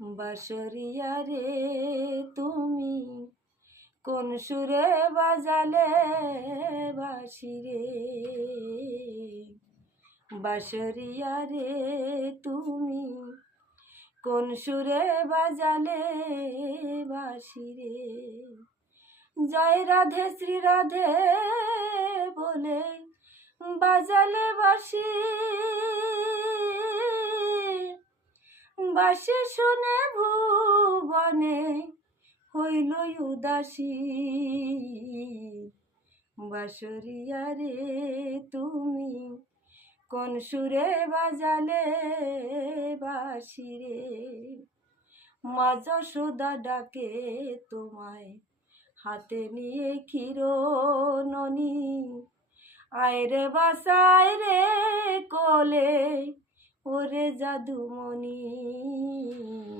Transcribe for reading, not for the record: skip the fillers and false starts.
বাঁশরিয়া রে তুমি কোন সুরে বাজালে বাঁশি রে, বাঁশরিয়া রে তুমি কোন সুরে বাজালে বাঁশি রে। জয় রাধে শ্রী রাধে বলে বাজালে বাঁশি, বাঁশি শুনে ভুবনে হইল উদাসী। বাঁশরিয়া রে তুমি কোন সুরে বাজালে বাঁশি রে। মা যশোদা ডাকে তোমায় হাতে নিয়ে ক্ষীরননি, আয় রে বাসায় রে কোলে ওরে জাদুমণি।